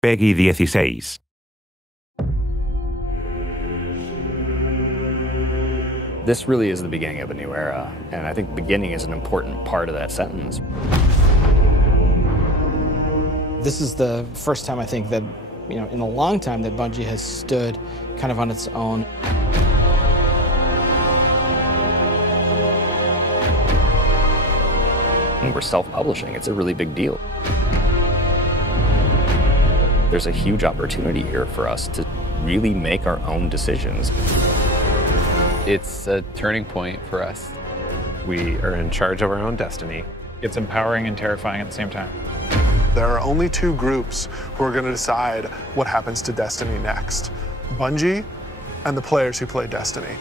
Peggy 16. This really is the beginning of a new era, and I think beginning is an important part of that sentence. This is the first time I think that, in a long time that Bungie has stood kind of on its own. When we're self-publishing, it's a really big deal. There's a huge opportunity here for us to really make our own decisions. It's a turning point for us. We are in charge of our own destiny. It's empowering and terrifying at the same time. There are only two groups who are going to decide what happens to Destiny next: Bungie and the players who play Destiny.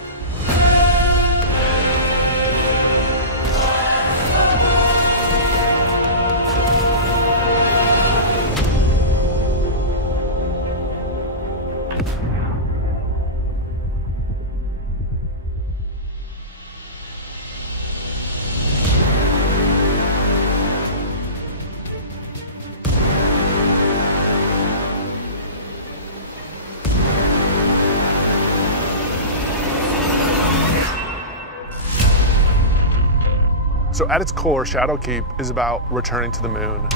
So at its core, Shadowkeep is about returning to the moon.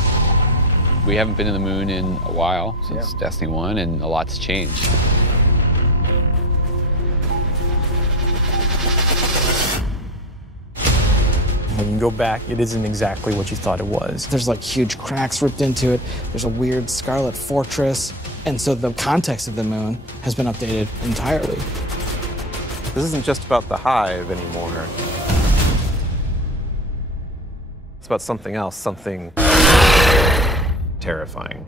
We haven't been to the moon in a while, since Destiny 1, and a lot's changed. When you go back, it isn't exactly what you thought it was. There's like huge cracks ripped into it. There's a weird scarlet fortress. And so the context of the moon has been updated entirely. This isn't just about the hive anymore. It's about something else, something terrifying.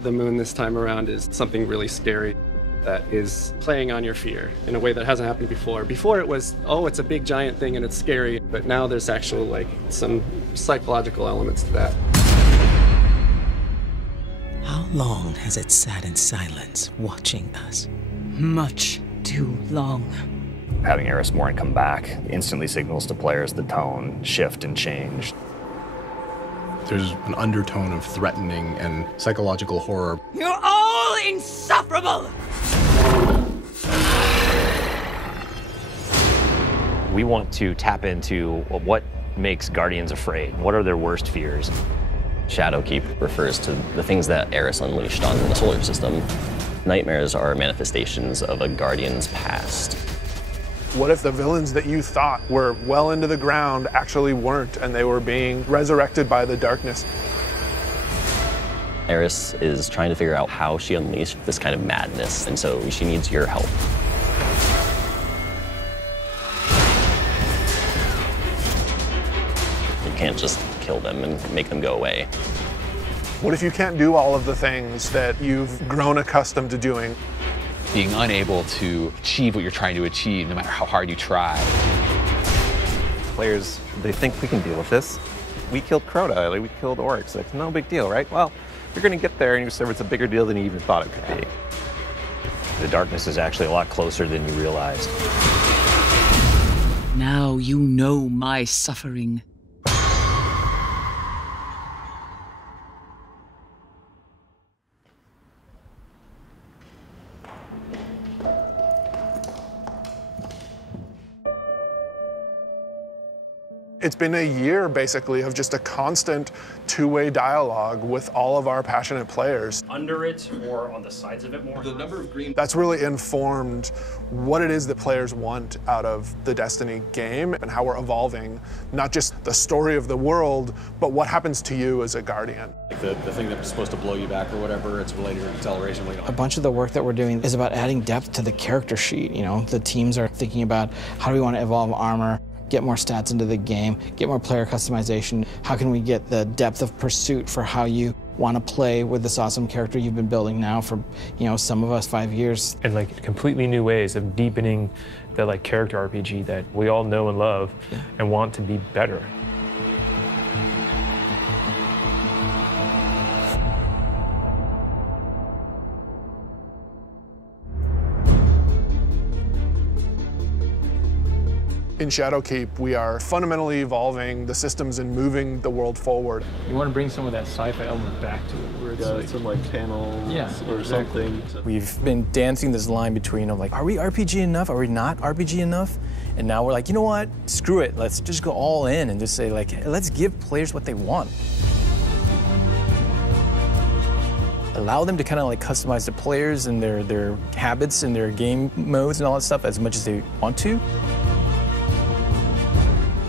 The moon this time around is something really scary that is playing on your fear in a way that hasn't happened before. Before it was, oh, it's a big giant thing and it's scary, but now there's actual some psychological elements to that. How long has it sat in silence, watching us? Much too long. Having Eris Morn come back instantly signals to players the tone shift and change. There's an undertone of threatening and psychological horror. You're all insufferable! We want to tap into what makes Guardians afraid. What are their worst fears? Shadowkeep refers to the things that Eris unleashed on the solar system. Nightmares are manifestations of a Guardian's past. What if the villains that you thought were well into the ground actually weren't, and they were being resurrected by the darkness? Eris is trying to figure out how she unleashed this kind of madness, and so she needs your help. You can't just kill them and make them go away. What if you can't do all of the things that you've grown accustomed to doing? Being unable to achieve what you're trying to achieve, no matter how hard you try. Players, they think we can deal with this. We killed Crota, we killed Oryx. Like, no big deal, right? Well, you're going to get there and you discover it's a bigger deal than you even thought it could be. The darkness is actually a lot closer than you realized. Now you know my suffering. It's been a year, basically, of just a constant two-way dialogue with all of our passionate players. Under it or on the sides of it more? The number of green... That's really informed what it is that players want out of the Destiny game and how we're evolving, not just the story of the world, but what happens to you as a Guardian. Like the thing that was supposed to blow you back or whatever, it's related to acceleration. A bunch of the work that we're doing is about adding depth to the character sheet. The teams are thinking about how do we want to evolve armor, get more stats into the game, get more player customization. How can we get the depth of pursuit for how you want to play with this awesome character you've been building now for, some of us 5 years. And completely new ways of deepening the character RPG that we all know and love and want to be better. In Shadowkeep, we are fundamentally evolving the systems and moving the world forward. You want to bring some of that sci-fi element back to it, where it's like some like panels or something. We've been dancing this line between like, are we RPG enough? Are we not RPG enough? And now we're like, you know what? Screw it. Let's just go all in and just say like, hey, let's give players what they want. Allow them to kind of like customize the players and their habits and their game modes and all that stuff as much as they want to.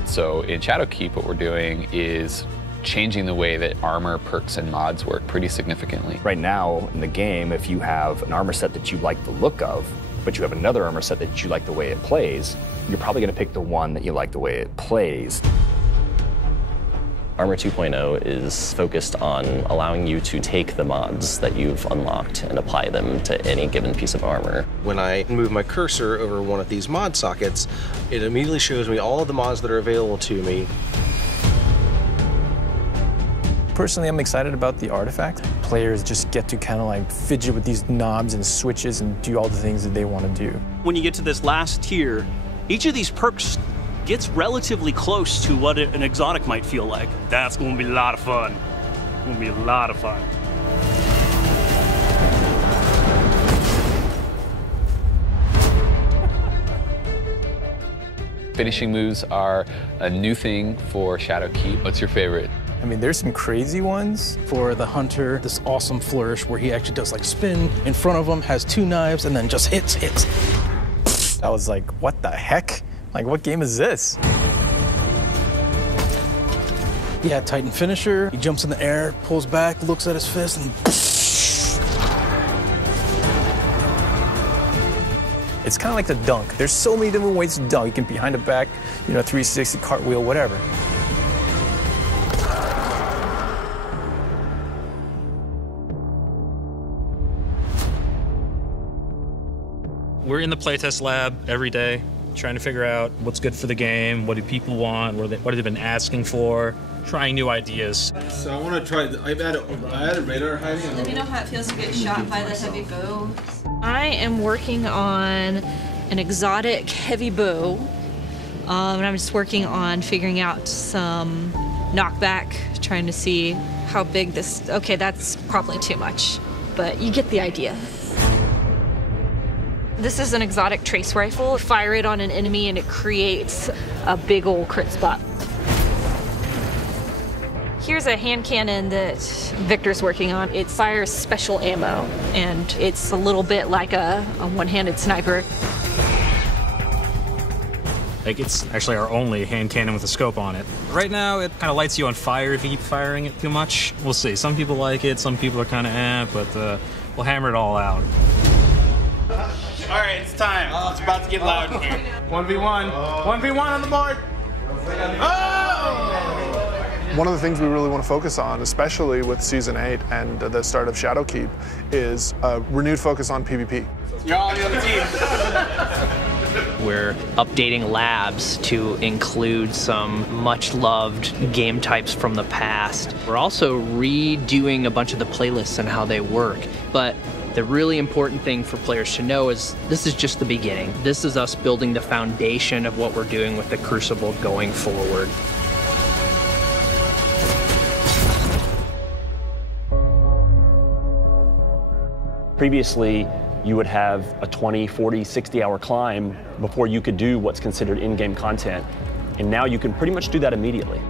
So in Shadowkeep, what we're doing is changing the way that armor, perks, and mods work pretty significantly. Right now in the game, if you have an armor set that you like the look of, but you have another armor set that you like the way it plays, you're probably going to pick the one that you like the way it plays. Armor 2.0 is focused on allowing you to take the mods that you've unlocked and apply them to any given piece of armor. When I move my cursor over one of these mod sockets, it immediately shows me all of the mods that are available to me. Personally, I'm excited about the artifact. Players just get to kind of like fidget with these knobs and switches and do all the things that they want to do. When you get to this last tier, each of these perks gets relatively close to what an exotic might feel like. That's going to be a lot of fun. It's going to be a lot of fun. Finishing moves are a new thing for Shadowkeep. What's your favorite? I mean, there's some crazy ones. For the hunter, this awesome flourish where he actually does like spin in front of him, has two knives, and then just hits. I was like, what the heck? Like, what game is this? Yeah, Titan finisher. He jumps in the air, pulls back, looks at his fist, and it's kind of like the dunk. There's so many different ways to dunk. You can behind the back, 360, cartwheel, whatever. We're in the playtest lab every day, trying to figure out what's good for the game, what do people want, what have they been asking for, trying new ideas. So I want to try, I added radar hiding. Let me know how it feels to get shot by the heavy bow. I am working on an exotic heavy bow, and I'm just working on figuring out some knockback, trying to see how big this, okay, that's probably too much, but you get the idea. This is an exotic trace rifle. Fire it on an enemy and it creates a big old crit spot. Here's a hand cannon that Victor's working on. It fires special ammo, and it's a little bit like a one-handed sniper. Like, it's actually our only hand cannon with a scope on it. Right now, it kind of lights you on fire if you keep firing it too much. We'll see. Some people like it, some people are kind of but we'll hammer it all out. All right, it's time. It's about to get loud in here. 1v1. 1v1 on the board. Oh! One of the things we really want to focus on, especially with Season 8 and the start of Shadowkeep, is a renewed focus on PvP. You're all on the other team. We're updating labs to include some much-loved game types from the past. We're also redoing a bunch of the playlists and how they work. But the really important thing for players to know is this is just the beginning. This is us building the foundation of what we're doing with the Crucible going forward. Previously, you would have a 20, 40, 60-hour climb before you could do what's considered in-game content. And now you can pretty much do that immediately.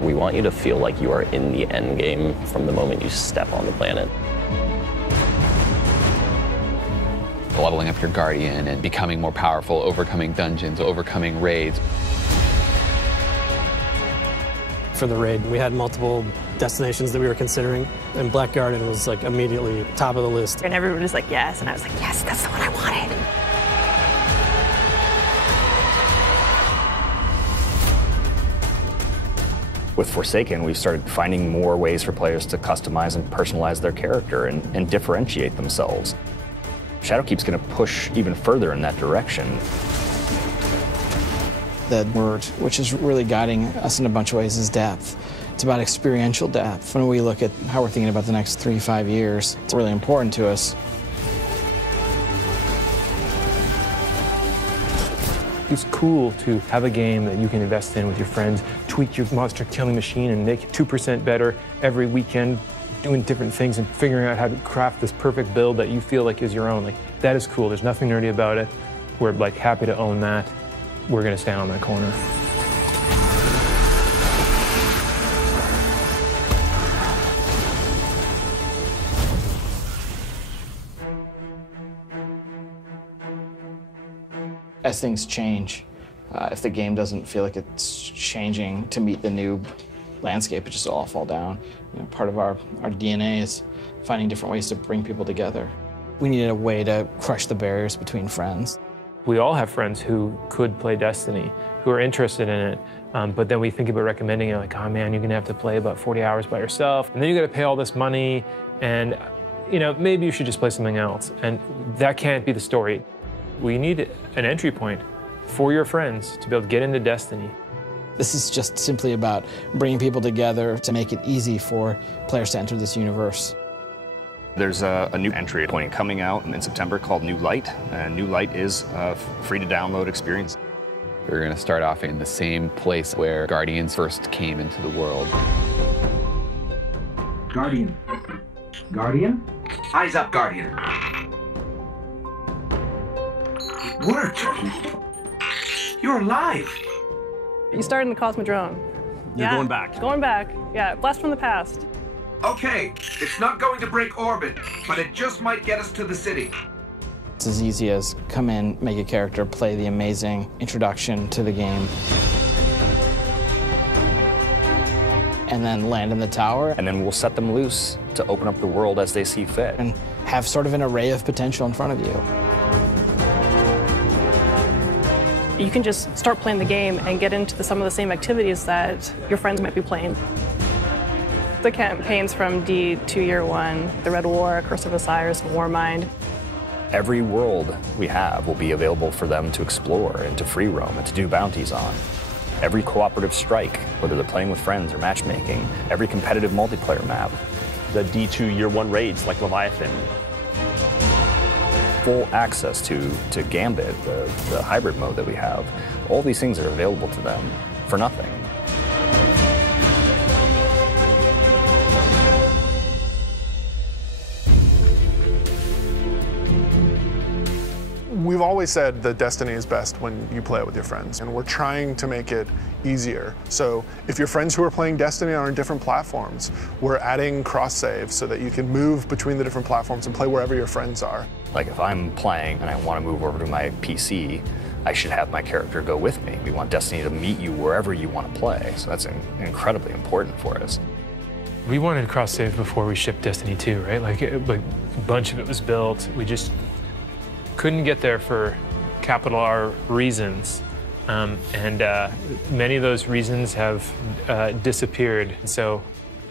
We want you to feel like you are in the end game from the moment you step on the planet. Leveling up your Guardian and becoming more powerful, overcoming dungeons, overcoming raids. For the raid, we had multiple destinations that we were considering, and Black Garden was like immediately top of the list. And everyone was like, yes, and I was like, yes, that's the one I wanted. With Forsaken, we've started finding more ways for players to customize and personalize their character and differentiate themselves. Shadowkeep's going to push even further in that direction. The word, which is really guiding us in a bunch of ways, is depth. It's about experiential depth. When we look at how we're thinking about the next 3-5 years, it's really important to us. It's cool to have a game that you can invest in with your friends, tweak your monster killing machine and make it 2% better every weekend, doing different things and figuring out how to craft this perfect build that you feel like is your own. Like, that is cool. There's nothing nerdy about it. We're like happy to own that. We're gonna stand on that corner. As things change, if the game doesn't feel like it's changing to meet the new landscape, it just all fall down. You know, part of our DNA is finding different ways to bring people together. We needed a way to crush the barriers between friends. We all have friends who could play Destiny, who are interested in it, but then we think about recommending it like, oh man, you're gonna have to play about 40 hours by yourself, and then you gotta pay all this money, and you know, maybe you should just play something else. And that can't be the story. We need an entry point for your friends to be able to get into Destiny. This is just simply about bringing people together to make it easy for players to enter this universe. There's a new entry point coming out in September called New Light, and New Light is a free-to-download experience. We're going to start off in the same place where Guardians first came into the world. Guardian. Guardian? Eyes up, Guardian. It worked. You're alive. You started in the Cosmodrome. You're going back. Going back. Yeah, blast from the past. Okay, it's not going to break orbit, but it just might get us to the city. It's as easy as come in, make a character, play the amazing introduction to the game, and then land in the tower. And then we'll set them loose to open up the world as they see fit. And have sort of an array of potential in front of you. You can just start playing the game and get into some of the same activities that your friends might be playing. The campaigns from D to Year 1, the Red War, Curse of Osiris, and Warmind. Every world we have will be available for them to explore and to free roam and to do bounties on. Every cooperative strike, whether they're playing with friends or matchmaking, every competitive multiplayer map. The D2 Year 1 raids like Leviathan. Full access to Gambit, the hybrid mode that we have. All these things are available to them for nothing. We've always said that Destiny is best when you play it with your friends, and we're trying to make it easier. So if your friends who are playing Destiny are on different platforms, we're adding cross-save so that you can move between the different platforms and play wherever your friends are. Like if I'm playing and I want to move over to my PC, I should have my character go with me. We want Destiny to meet you wherever you want to play, so that's incredibly important for us. We wanted cross-save before we shipped Destiny 2, right? Like a bunch of it was built. We just couldn't get there for capital R reasons. And many of those reasons have disappeared. So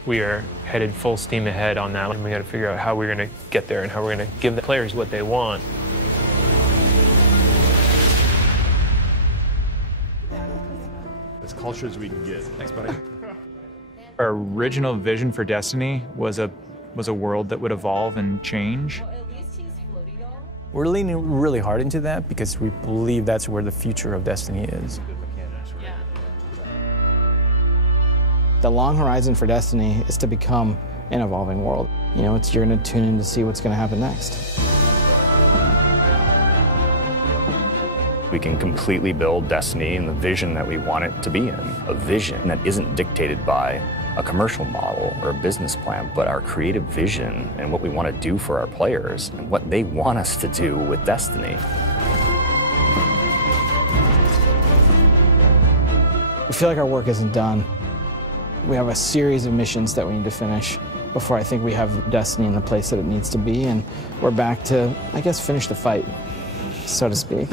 we are headed full steam ahead on that. And we got to figure out how we're going to get there and how we're going to give the players what they want. As culture as we can get. Thanks, buddy. Our original vision for Destiny was a world that would evolve and change. We're leaning really hard into that because we believe that's where the future of Destiny is. The long horizon for Destiny is to become an evolving world. You know, you're going to tune in to see what's going to happen next. We can completely build Destiny in the vision that we want it to be in. A vision that isn't dictated by a commercial model or a business plan, but our creative vision and what we want to do for our players and what they want us to do with Destiny. We feel like our work isn't done. We have a series of missions that we need to finish before I think we have Destiny in the place that it needs to be, and we're back to, I guess, finish the fight, so to speak.